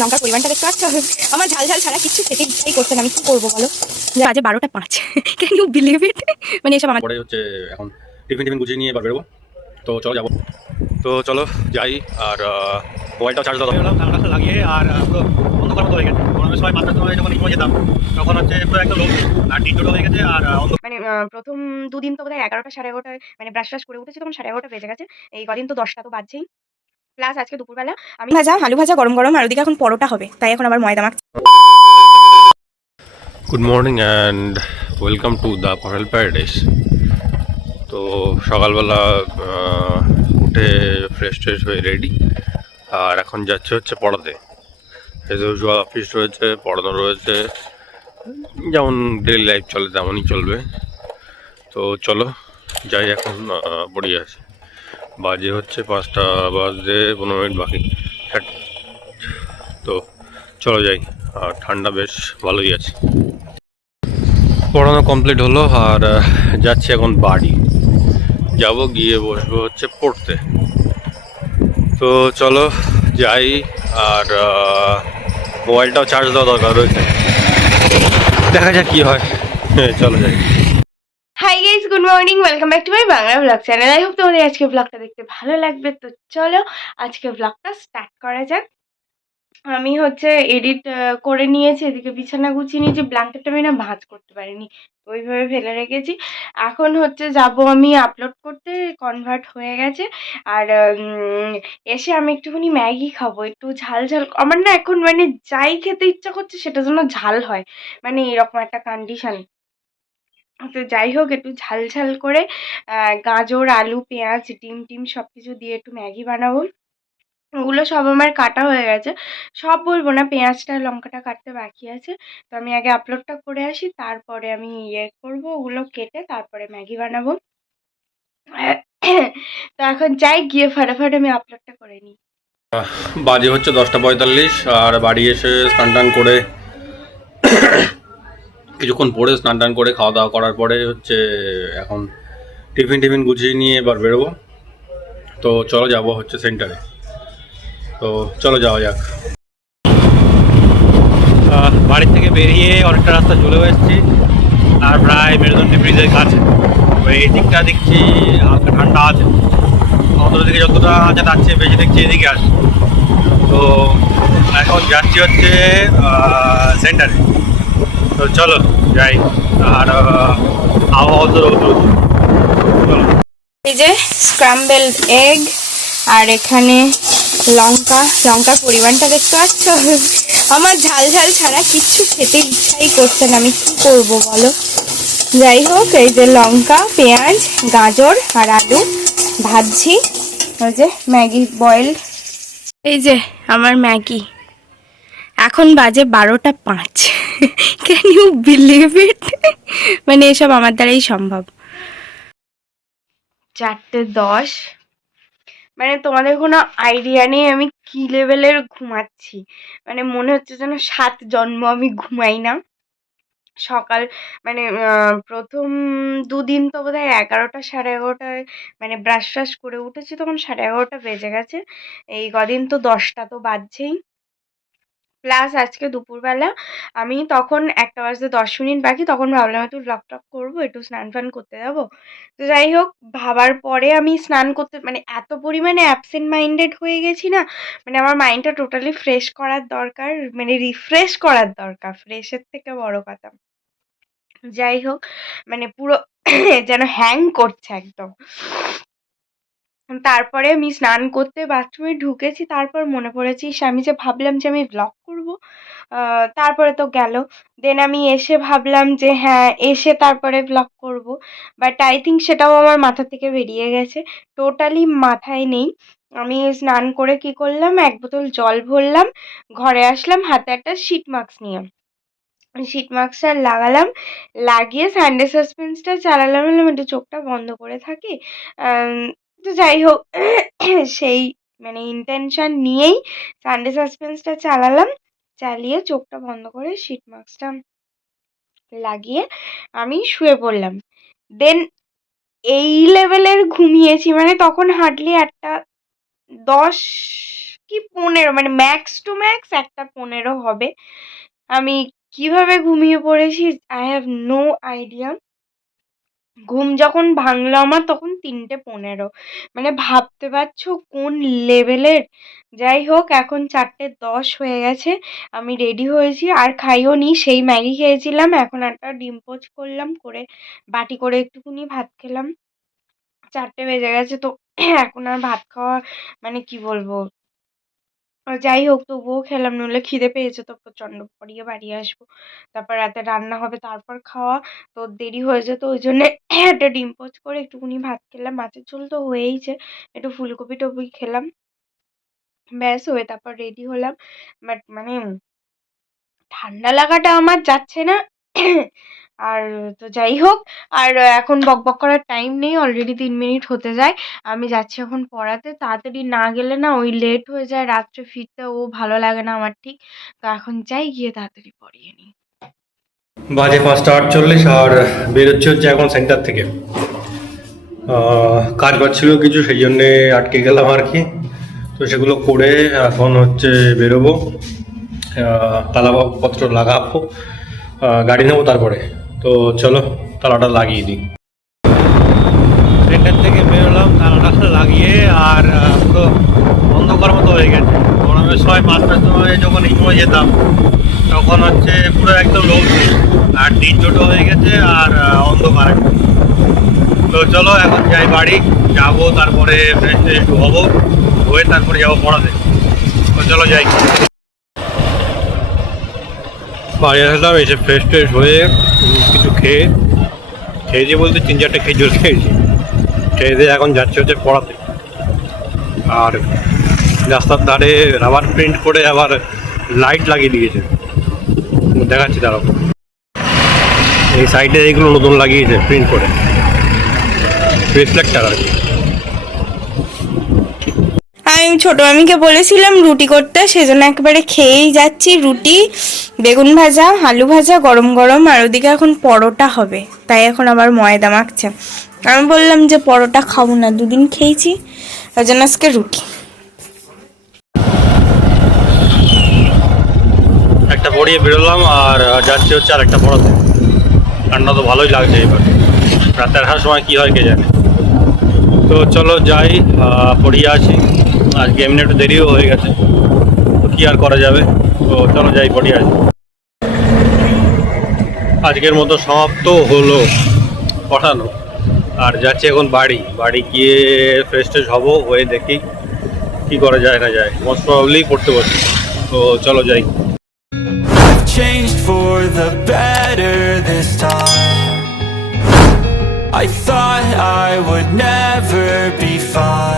লঙ্কার পরিমাণটা দেখতে পাচ্ছ? আমার ঝাল ঝাল ছাড়া কিছু খেতে ইচ্ছাই করছে না। আমি কি করবো বলো? বাজে 12টা 5। Can you believe it? মানে এসব আমার পরে হচ্ছে এখন টিফিন গুছিয়ে নিয়ে এবার বেরোবো। তো চলো যাবো, তো চলো যাই। আর মোবাইলটাও চার্জ দাও কানেকশন লাগিয়ে। আর পুরো অন্ধকার মতো হয়ে গেছে। আমরা সবাই 5টার সময় যখন ঘুমিয়ে যেতাম তখন হচ্ছে পুরো একটা লোক আর 3টা হয়ে গেছে। আর মানে প্রথম দুদিন তো বোধহয় 11টা 11:30টায় মানে ব্রাশ ট্রাশ করে উঠেছি, তখন 11:30 বেজে গেছে। এই কদিন তো 10টা তো বাজছেই। প্লাস আজকে দুপুরবেলা আমি ভাজা আলু ভাজা গরম গরম, আর ওদিকে এখন পরোটা হবে, তাই এখন আবার ময়দা মাখছি। Good morning and welcome to the Pearl Paradise. তো সকালবেলা উঠে ফ্রেশ ট্রেশ হয়ে রেডি, আর এখন যাচ্ছে হচ্ছে পড়াতে। এজ ইউজুয়াল অফিস রয়েছে, পড়ানো রয়েছে, যেমন ডেলি লাইফ চলে তেমনই চলবে। তো চলো যাই, এখন পড়ি আছে। বাজে হচ্ছে 5টা বাজে 15 মিনিট বাকি। তো চলো যাই। আর ঠান্ডা বেশ ভালোই আছে। পড়ানো কমপ্লিট হলো, আর যাচ্ছি এখন বাড়ি। যাব, গিয়ে বসবো হচ্ছে পড়তে। তো চলো যাই। আর মোবাইলটাও চার্জ দেওয়া দরকার রয়েছে, দেখা যাক কি হয়। চলো যাই। Hi guys, good morning, welcome back to my Bangla blog channel. I hope তোমাদের আজকে ব্লগটা দেখতে ভালো লাগবে। তো চলো আজকে ব্লগটা স্টার্ট করা যাক। আমি হচ্ছে এডিট করে নিয়েছি, এদিকে বিছানা গুছিয়ে নিয়েছি। ব্ল্যাঙ্কেটটা আমি না ভাঁজ করতে পারিনি, তো ওইভাবে ফেলে রেখেছি। এখন হচ্ছে যাব আমি আপলোড করতে, কনভার্ট হয়ে গেছে। আর এসে আমি একটুখানি ম্যাগি খাবো, একটু ঝাল ঝাল। আমার না এখন মানে যাই খেতে ইচ্ছা করছে সেটা যেন ঝাল হয়, মানে এরকম একটা কন্ডিশন। তো যাই হোক, একটু ঝাল ঝাল করে গাজর আলু পেঁয়াজ ডিম টিম সব কিছু দিয়ে একটু ম্যাগি বানাবো। ওগুলো সব আমার কাটা হয়ে গেছে। সব বলবো না, পেঁয়াজটা লঙ্কাটা কাটতে বাকি আছে। তো আমি আগে আপলোডটা করে আসি, তারপরে আমি ইয়ে করবো, ওগুলো কেটে তারপরে ম্যাগি বানাবো। তো এখন যাই, গিয়ে ফাটাফাট আমি আপলোডটা করে নিই। বাজে হচ্ছে 10টা 45, আর বাড়ি এসে স্নান টান করে কিছুক্ষণ পরে স্নান টান করে খাওয়া দাওয়া করার পরে হচ্ছে এখন টিফিন গুছিয়ে নিয়ে এবার বেরোবো। তো চলো যাবো হচ্ছে সেন্টারে। তো চলো যাওয়া যাক। বাড়ি থেকে বেরিয়ে অনেকটা রাস্তা চলে এসেছি, আর প্রায় মেরুদণ্ডী ব্রিজের কাছে। তো এই দিকটা দেখছি হালকা ঠান্ডা আছে, অন্তর দিকে যতটা আছে তার চেয়ে বেশি দেখছি এদিকে আসে। তো এখন যাচ্ছি হচ্ছে সেন্টারে। তো চলো যাই। আর আবহাওয়া তো রৌদ্র। চলো। এই যে স্ক্রাম্বেলড এগ, আর এখানে লঙ্কার পরিমাণটা দেখতে পাচ্ছ? আমার ঝাল ঝাল ছাড়া কিচ্ছু খেতে ইচ্ছাই করছে না। আমি কি করব বলো? যাই হোক, এই যে লঙ্কা পেঁয়াজ গাজর আর আলু ভাজছি। ওই যে ম্যাগি বয়েলড, এই যে আমার ম্যাগি। এখন বাজে 12টা 5। Can you believe it? মানে এসব আমার দ্বারাই সম্ভব। 4:10। মানে তোমাদের কোনো আইডিয়া নেই আমি কি লেভেলের ঘুমাচ্ছি। মানে মনে হচ্ছে যেন 7 জন্ম আমি ঘুমাই না। সকাল মানে প্রথম দুদিন তো বোধহয় 11টা 11:30টায় মানে ব্রাশ ট্রাশ করে উঠেছি, তখন 11:30 বেজে গেছে। এই কদিন তো 10টা তো বাজছেই। প্লাস আজকে দুপুরবেলা আমি তখন 1টা বাজতে 10 মিনিট বাকি, তখন ভাবলাম একটু ব্লগ টক করবো, একটু স্নান ফান করতে যাবো। তো যাই হোক, ভাবার পরে আমি স্নান করতে মানে এত পরিমাণে অ্যাবসেন্ট মাইন্ডেড হয়ে গেছি না, মানে আমার মাইন্ডটা টোটালি ফ্রেশ করার দরকার, মানে রিফ্রেশ করার দরকার, ফ্রেশের থেকে বড় কথা। যাই হোক, মানে পুরো যেন হ্যাং করছে একদম। তারপরে আমি স্নান করতে বাথরুমে ঢুকেছি, তারপর মনে পড়েছে আমি যে ভাবলাম যে আমি ব্লগ করব, তারপরে তো গেল। দেন আমি এসে ভাবলাম যে হ্যাঁ এসে তারপরে ব্লগ করব, বাট আই থিঙ্ক সেটাও আমার মাথা থেকে বেরিয়ে গেছে, টোটালি মাথায় নেই। আমি স্নান করে কি করলাম, 1 বোতল জল ভরলাম, ঘরে আসলাম, হাতে একটা শীট মাস্ক নিয়ে শীট মাস্কটা লাগালাম, লাগিয়ে সানডে সাসপেন্সটা চালালাম, একটু চোখটা বন্ধ করে থাকি। তো যাই হোক, সেই মানে ইন্টেনশন নিয়েই সানডে সাসপেন্সটা চালালাম, চালিয়ে চোখটা বন্ধ করে শীট মাস্কটা লাগিয়ে আমি শুয়ে পড়লাম। দেন এই লেভেলের ঘুমিয়েছি, মানে তখন হার্ডলি 1টা 10 কি 15 মানে ম্যাক্স টু ম্যাক্স একটা 15 হবে। আমি কিভাবে ঘুমিয়ে পড়েছি আই হ্যাভ নো আইডিয়া। ঘুম যখন ভাঙলো আমার তখন 3:15, মানে ভাবতে পারছো কোন লেভেলের। যাই হোক, এখন 4:10 হয়ে গেছে, আমি রেডি হয়েছি, আর খাইও নি, সেই ম্যাগি খেয়েছিলাম, এখন একটা ডিম পোচ করলাম, করে বাটি করে একটুখানি ভাত খেলাম। 4টে বেজে গেছে তো এখন আর ভাত খাওয়া মানে কি বলবো, যাই হোক তবুও খেলাম, নইলে খিদে পেয়েছে তো প্রচন্ড, পরিয়ে বাড়ি আসবো, তারপর রাতে রান্না হবে, তারপর খাওয়া, তো দেরি হয়ে যেত, ওই জন্য একটা ডিম পোচ করে একটুখানি ভাত খেলাম, মাছের ঝোল তো হয়েইছে, একটু ফুলকপি টপি খেলাম, ব্যাস হয়ে তারপর রেডি হলাম। বাট মানে ঠান্ডা লাগাটা আমার যাচ্ছে না। আর তো যাই হোক, আর এখন বকবক করার টাইম নেই, অলরেডি 3 মিনিট হতে যায়, আমি যাচ্ছি এখন পড়াতে, তাড়াতাড়ি না গেলে না ওই লেট হয়ে যায় রাত্রে ফিরতে, ও ভালো লাগে না আমার ঠিক, তো এখন যাই গিয়ে তাড়াতাড়ি পড়িয়ে নিই। বাজে 5:48 আর বেরোচ্ছে হচ্ছে এখন সেন্টার থেকে। কাজ বাজ ছিল কিছু, সেই জন্যে আটকে গেলাম আর কি। তো সেগুলো করে এখন হচ্ছে বেরোবো, তালাপত্র লাগাবো, গাড়ি নেবো তারপরে। তো চলো তালাটা লাগিয়ে দিই। সেন্টার থেকে বেরোলাম, তালাটা লাগিয়ে, আর পুরো অন্ধকার মতো হয়ে গেছে। গরমের সময় 5টার সময় যখন এই সময় যেতাম তখন হচ্ছে পুরো একদম রোদ নেই, আর দিন ছোটো হয়ে গেছে, আর অন্ধকার একদম। তো চলো এখন যাই বাড়ি, যাবো, তারপরে ফ্রেশ ট্রেশ হবো, হয়ে তারপরে যাবো পড়াতে। তো চলো যাই। বাড়ি আসলাম, এসে ফ্রেশ ট্রেশ হয়ে কিছু খেয়েছি বলতে 3-4টে খেজুর খেয়েছি, খেয়ে দিয়ে এখন যাচ্ছে হচ্ছে পড়াতে। আর রাস্তার ধারে রাবার প্রিন্ট করে আবার লাইট লাগিয়ে দিয়েছে, দেখাচ্ছি দাঁড়াও। এই সাইডে এইগুলো নতুন লাগিয়েছে প্রিন্ট করে, রিফ্লেক্টার আর কি। আমি ছোট মামিকে বলেছিলাম রুটি করতে, সেজন্য একেবারে খেয়েই যাচ্ছি, রুটি, বেগুন ভাজা, আলু ভাজা গরম গরম, আর ওদিকে এখন পরোটা হবে, তাই এখন আবার ময়দা মাখছে। আমি বললাম যে পরোটা খাবো না, দুদিন খেয়েছি, ওই জন্য আজকে রুটি। একটা পড়িয়ে বেরোলাম, আর যাচ্ছি হচ্ছে আর একটা পড়াতে। ঠান্ডা তো ভালোই লাগছে এবার, রাতের আসার সময় কী হয় কে জানে। তো চলো যাই, পড়িয়ে আসি। আজকে এমনি একটু দেরিও হয়ে গেছে, তো কী আর করা যাবে। তো চলো যাই, পড়িয়ে আসি। আজকের মতো সমাপ্ত হলো পড়ানো, আর যাচ্ছি এখন বাড়ি গিয়ে ফ্রেশ ট্রেশ হবো, হয়ে দেখি কী করা যায় না যায়, মোস্ট প্রবাবলি পড়তে বসি। তো চলো যাই। Changed for the better this time. I thought I would never be fine.